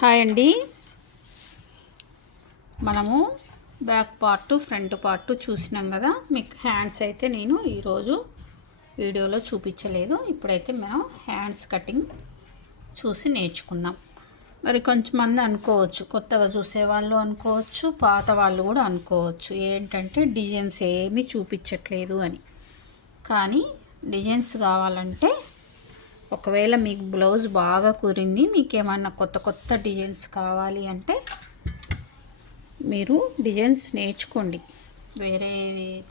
Hi అండి. మనము back part front part చూసినాం కదా. మీకు హ్యాండ్స్ అయితే నేను ఈరోజు వీడియోలో చూపించలేదు. ఇప్పుడైతే మనం హ్యాండ్స్ కటింగ్ చూసి నేర్చుకుందాం. మరి కొంచెంమంది అనుకోవచ్చు, కొత్తగా చూసేవాళ్ళు అనుకోవచ్చు, పాత వాళ్ళు కూడా అనుకోవచ్చు, ఏంటంటే డిజైన్స్ ఏమీ చూపించట్లేదు అని. కానీ డిజైన్స్ కావాలంటే ఒకవేళ మీకు బ్లౌజ్ బాగా కుదిరింది, మీకు ఏమన్నా కొత్త కొత్త డిజైన్స్ కావాలి అంటే మీరు డిజైన్స్ నేర్చుకోండి. వేరే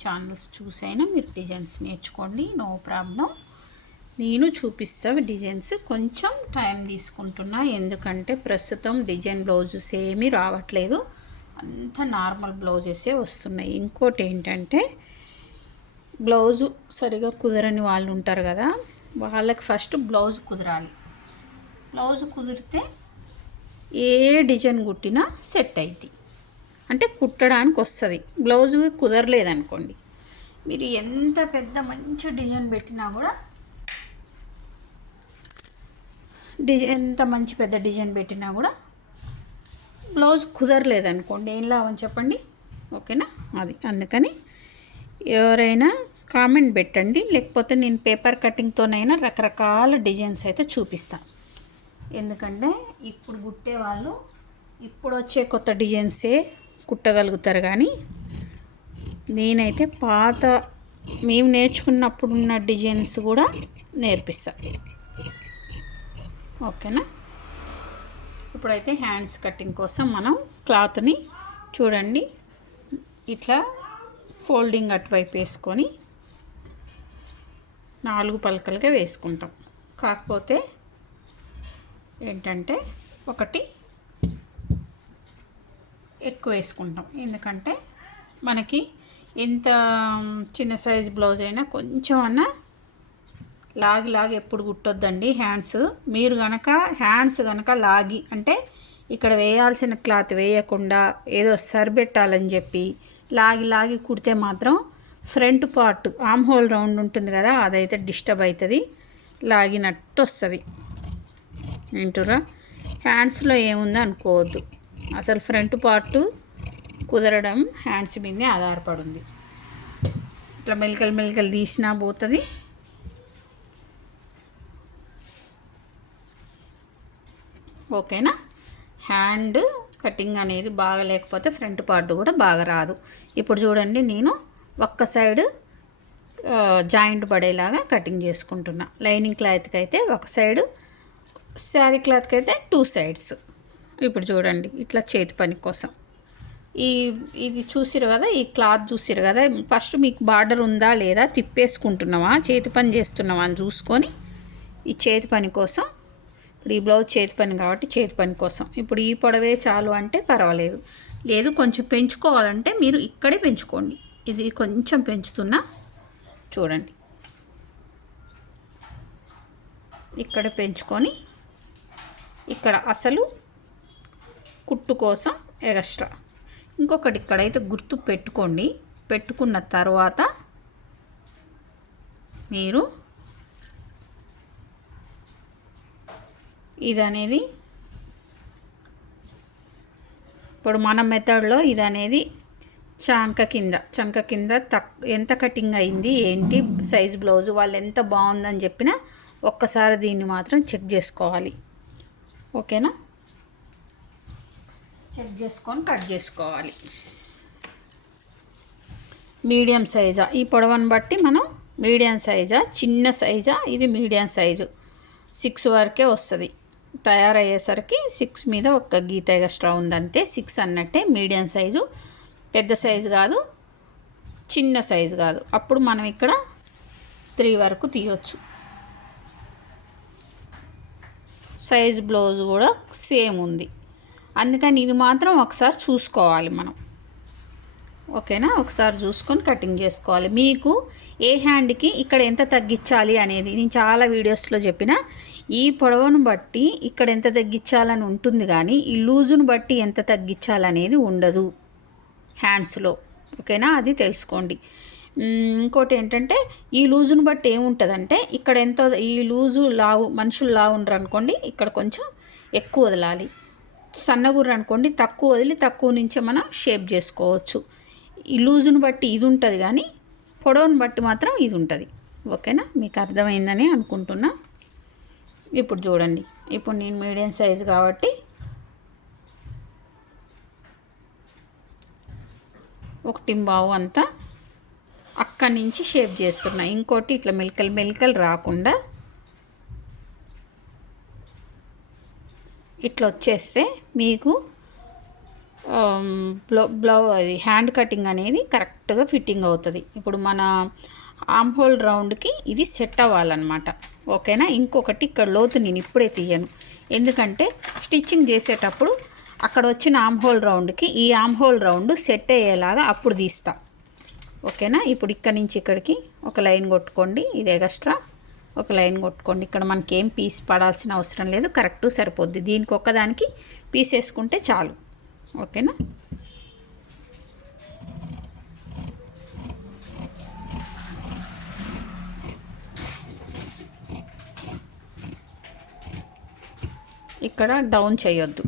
ఛానల్స్ చూసైనా మీరు డిజైన్స్ నేర్చుకోండి, నో ప్రాబ్లం. నేను చూపిస్తా డిజైన్స్. కొంచెం టైం తీసుకుంటున్నా, ఎందుకంటే ప్రస్తుతం డిజైన్ బ్లౌజెస్ ఏమీ రావట్లేదు, అంత నార్మల్ బ్లౌజెసే వస్తున్నాయి. ఇంకోటి ఏంటంటే బ్లౌజు సరిగా కుదరని వాళ్ళు ఉంటారు కదా, వాళ్ళకి ఫస్ట్ బ్లౌజ్ కుదరాలి. బ్లౌజ్ కుదిరితే ఏ డిజైన్ కుట్టినా సెట్ అవుతుంది, అంటే కుట్టడానికి వస్తుంది. బ్లౌజు కుదరలేదనుకోండి, మీరు ఎంత పెద్ద మంచి డిజైన్ పెట్టినా కూడా, ఎంత మంచి పెద్ద డిజైన్ పెట్టినా కూడా బ్లౌజ్ కుదరలేదనుకోండి, ఏం లాభం చెప్పండి? ఓకేనా? అది అందుకని ఎవరైనా కామెంట్ పెట్టండి, లేకపోతే నేను పేపర్ కటింగ్తోనైనా రకరకాల డిజైన్స్ అయితే చూపిస్తాను. ఎందుకంటే ఇప్పుడు కుట్టే వాళ్ళు ఇప్పుడు వచ్చే కొత్త డిజైన్సే కుట్టగలుగుతారు, కానీ నేనైతే పాత మేము నేర్చుకున్నప్పుడు ఉన్న డిజైన్స్ కూడా నేర్పిస్తాను. ఓకేనా? ఇప్పుడైతే హ్యాండ్స్ కటింగ్ కోసం మనం క్లాత్ని చూడండి, ఇట్లా ఫోల్డింగ్ అటువైపు వేసుకొని 4 పలకలుగా వేసుకుంటాం. కాకపోతే ఏంటంటే ఒకటి ఎక్కువ వేసుకుంటాం, ఎందుకంటే మనకి ఎంత చిన్న సైజ్ బ్లౌజ్ అయినా కొంచెం అన్నా లాగి ఎప్పుడు కుట్టొద్దండి హ్యాండ్స్. మీరు కనుక హ్యాండ్స్ కనుక లాగి అంటే ఇక్కడ వేయాల్సిన క్లాత్ వేయకుండా ఏదో సరిపెట్టాలని చెప్పి లాగి కుడితే మాత్రం front part arm hole round ఉంటుంది కదా, అదైతే డిస్టర్బ్ అవుతుంది, లాగినట్టు వస్తుంది. వింటురా? హ్యాండ్స్లో ఏముందో అనుకోవద్దు, అసలు ఫ్రంట్ పార్ట్ కుదరడం హ్యాండ్స్ మీదే ఆధారపడింది. ఇట్లా మెలికలు తీసినా పోతుంది. ఓకేనా? హ్యాండ్ కటింగ్ అనేది బాగా లేకపోతే ఫ్రంట్ పార్ట్ కూడా బాగా రాదు. ఇప్పుడు చూడండి, నేను ఒక్క సైడ్ జాయింట్ పడేలాగా కటింగ్ చేసుకుంటున్నా. లైనింగ్ క్లాత్కి అయితే ఒక సైడు, శారీ క్లాత్కి అయితే 2 సైడ్స్. ఇప్పుడు చూడండి, ఇట్లా చేతి పని కోసం ఇది చూసిరు కదా, ఈ క్లాత్ చూసిరు కదా. ఫస్ట్ మీకు బార్డర్ ఉందా లేదా తిప్పేసుకుంటున్నావా, చేతి పని చేస్తున్నావా అని చూసుకొని ఈ చేతి పని కోసం, ఇప్పుడు ఈ బ్లౌజ్ చేతి పని కాబట్టి చేతి పని కోసం ఇప్పుడు ఈ పొడవే చాలు అంటే పర్వాలేదు, లేదు కొంచెం పెంచుకోవాలంటే మీరు ఇక్కడే పెంచుకోండి. ఇది కొంచెం పెంచుతున్నా చూడండి, ఇక్కడ పెంచుకొని ఇక్కడ అసలు కుట్టు కోసం ఎక్స్ట్రా ఇంకొకటి ఇక్కడైతే గుర్తు పెట్టుకోండి. పెట్టుకున్న తర్వాత మీరు ఇది అనేది ఇప్పుడు మన మెథడ్లో ఇది అనేది చంక కింద ఎంత కటింగ్ అయింది ఏంటి సైజ్ బ్లౌజు వాళ్ళు ఎంత బాగుందని చెప్పినా ఒక్కసారి దీన్ని మాత్రం చెక్ చేసుకోవాలి. ఓకేనా? చెక్ చేసుకొని కట్ చేసుకోవాలి. మీడియం సైజా, ఈ పొడవను బట్టి మనం మీడియం సైజా చిన్న సైజా, ఇది మీడియం సైజు 6 వరకే వస్తుంది. తయారయ్యేసరికి 6 మీద ఒక గీత ఎక్స్ట్రా ఉందంతే, 6 అన్నట్టే. మీడియం సైజు, పెద్ద సైజు కాదు, చిన్న సైజు కాదు. అప్పుడు మనం ఇక్కడ 3 వరకు తీయొచ్చు. సైజ్ బ్లౌజ్ కూడా సేమ్ ఉంది, అందుకని ఇది మాత్రం ఒకసారి చూసుకోవాలి మనం. ఓకేనా? ఒకసారి చూసుకొని కటింగ్ చేసుకోవాలి. మీకు ఏ హ్యాండ్కి ఇక్కడ ఎంత తగ్గించాలి అనేది నేను చాలా వీడియోస్లో చెప్పిన. ఈ పొడవును బట్టి ఇక్కడ ఎంత తగ్గించాలని ఉంటుంది, కానీ ఈ లూజును బట్టి ఎంత తగ్గించాలనేది ఉండదు హ్యాండ్స్లో. ఓకేనా? అది తెలుసుకోండి. ఇంకోటి ఏంటంటే ఈ లూజును బట్టి ఏముంటుందంటే ఇక్కడ ఎంతో ఈ లూజు లావు మనుషులు లావు ఉండరు అనుకోండి, ఇక్కడ కొంచెం ఎక్కువ వదలాలి. సన్నగుర్ర అనుకోండి, తక్కువ వదిలి తక్కువ నుంచే మనం షేప్ చేసుకోవచ్చు. ఈ లూజును బట్టి ఇది ఉంటుంది, కానీ పొడవును బట్టి మాత్రం ఇది ఉంటుంది. ఓకేనా, మీకు అర్థమైందని అనుకుంటున్నా. ఇప్పుడు చూడండి, ఇప్పుడు నేను మీడియం సైజు కాబట్టి 1.25 అంతా అక్కడి నుంచి షేప్ చేస్తున్నా. ఇంకోటి ఇట్లా మెలికలు రాకుండా ఇట్లా వచ్చేస్తే మీకు అది హ్యాండ్ కటింగ్ అనేది కరెక్ట్గా ఫిట్టింగ్ అవుతుంది. ఇప్పుడు మన ఆర్మ్ హోల్ రౌండ్కి ఇది సెట్ అవ్వాలన్నమాట. ఓకేనా, ఇంకొకటి ఇక్కడ లోతు నేను ఇప్పుడే తీయను, ఎందుకంటే స్టిచ్చింగ్ చేసేటప్పుడు అక్కడ వచ్చిన ఆర్మ్ హోల్ రౌండ్కి ఈ ఆర్మ్ హోల్ రౌండ్ సెట్ అయ్యేలాగా అప్పుడు తీస్తా. ఓకేనా, ఇప్పుడు ఇక్కడ నుంచి ఇక్కడికి ఒక లైన్ కొట్టుకోండి, ఇది ఎక్స్ట్రా ఒక లైన్ కొట్టుకోండి. ఇక్కడ మనకి ఏం పీస్ పడాల్సిన అవసరం లేదు, కరెక్ట్ సరిపోద్ది. దీనికి ఒక్కదానికి పీస్ వేసుకుంటే చాలు. ఓకేనా, ఇక్కడ డౌన్ చేయొద్దు,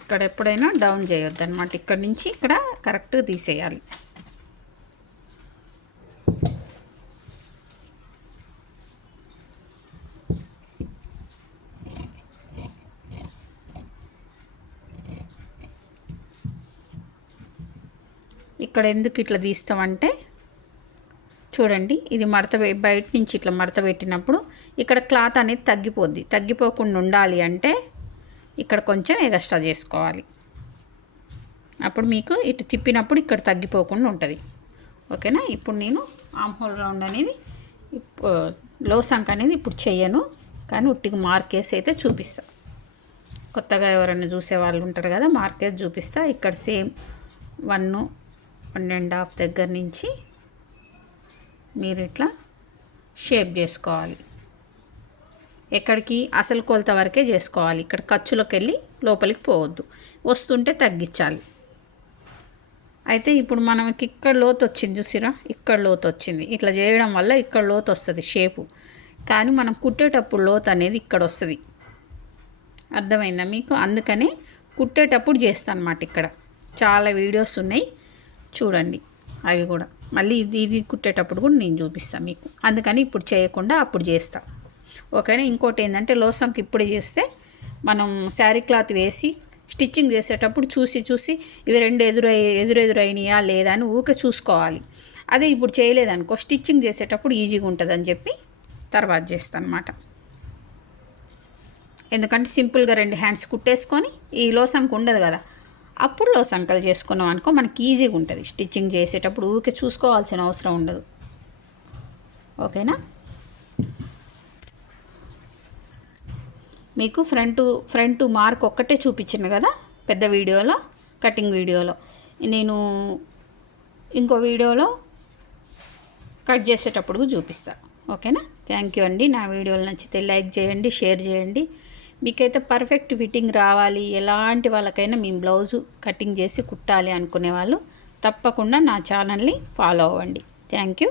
ఇక్కడ ఎప్పుడైనా డౌన్ చేయొద్దు అన్నమాట. ఇక్కడ నుంచి ఇక్కడ కరెక్ట్గా తీసేయాలి. ఇక్కడ ఎందుకు ఇట్లా తీస్తామంటే చూడండి, ఇది బయట నుంచి ఇట్లా మడత పెట్టినప్పుడు ఇక్కడ క్లాత్ అనేది తగ్గిపోకుండా ఉండాలి అంటే ఇక్కడ కొంచెం ఎక్స్ట్రా చేసుకోవాలి. అప్పుడు మీకు ఇటు తిప్పినప్పుడు ఇక్కడ తగ్గిపోకుండా ఉంటుంది. ఓకేనా, ఇప్పుడు నేను ఆర్మ్ హోల్ రౌండ్ అనేది లో సంక్ అనేది ఇప్పుడు చెయ్యను, కానీ ఉట్టికి మార్కేసి అయితే చూపిస్తా. కొత్తగా ఎవరైనా చూసే వాళ్ళు ఉంటారు కదా, మార్కేసి చూపిస్తా. ఇక్కడ సేమ్ 1.5 దగ్గర నుంచి మీరు ఇట్లా షేప్ చేసుకోవాలి. ఎక్కడికి అసలు కొలత వరకే చేసుకోవాలి. ఇక్కడ ఖర్చులోకి వెళ్ళి లోపలికి పోవద్దు, వస్తుంటే తగ్గించాలి. అయితే ఇప్పుడు మనకి ఇక్కడ లోతు వచ్చింది చూసిరా, ఇక్కడ లోతు వచ్చింది. ఇట్లా చేయడం వల్ల ఇక్కడ లోతు వస్తుంది షేపు, కానీ మనం కుట్టేటప్పుడు లోతు అనేది ఇక్కడ వస్తుంది. అర్థమైందా మీకు? అందుకని కుట్టేటప్పుడు చేస్తాను అన్నమాట. ఇక్కడ చాలా వీడియోస్ ఉన్నాయి చూడండి, అవి కూడా మళ్ళీ ఇది కుట్టేటప్పుడు కూడా నేను చూపిస్తాను మీకు. అందుకని ఇప్పుడు చేయకుండా అప్పుడు చేస్తా. ఓకేనా, ఇంకోటి ఏంటంటే లోసంకి ఇప్పుడే చేస్తే మనం శారీ క్లాత్ వేసి స్టిచ్చింగ్ చేసేటప్పుడు చూసి ఇవి రెండు ఎదురెదురైనయా లేదా అని ఊకే చూసుకోవాలి. అదే ఇప్పుడు చేయలేదనుకో స్టిచ్చింగ్ చేసేటప్పుడు ఈజీగా ఉంటుందని చెప్పి తర్వాత చేస్తాను అన్నమాట. ఎందుకంటే సింపుల్గా 2 హ్యాండ్స్ కుట్టేసుకొని ఈ లోసంకి ఉండదు కదా, అప్పుడు లోసంకలు చేసుకున్నాం అనుకో మనకి ఈజీగా ఉంటుంది. స్టిచ్చింగ్ చేసేటప్పుడు ఊరికే చూసుకోవాల్సిన అవసరం ఉండదు. ఓకేనా, మీకు ఫ్రంట్ మార్క్ ఒక్కటే చూపించింది కదా పెద్ద వీడియోలో, కటింగ్ వీడియోలో. నేను ఇంకో వీడియోలో కట్ చేసేటప్పుడు చూపిస్తాను. ఓకేనా, థ్యాంక్ యూ అండి. నా వీడియోలు నచ్చితే లైక్ చేయండి, షేర్ చేయండి. మీకైతే పర్ఫెక్ట్ ఫిట్టింగ్ రావాలి, ఎలాంటి వాళ్ళకైనా మీ బ్లౌజు కటింగ్ చేసి కుట్టాలి అనుకునే వాళ్ళు తప్పకుండా నా ఛానల్ని ఫాలో అవ్వండి. Thank you.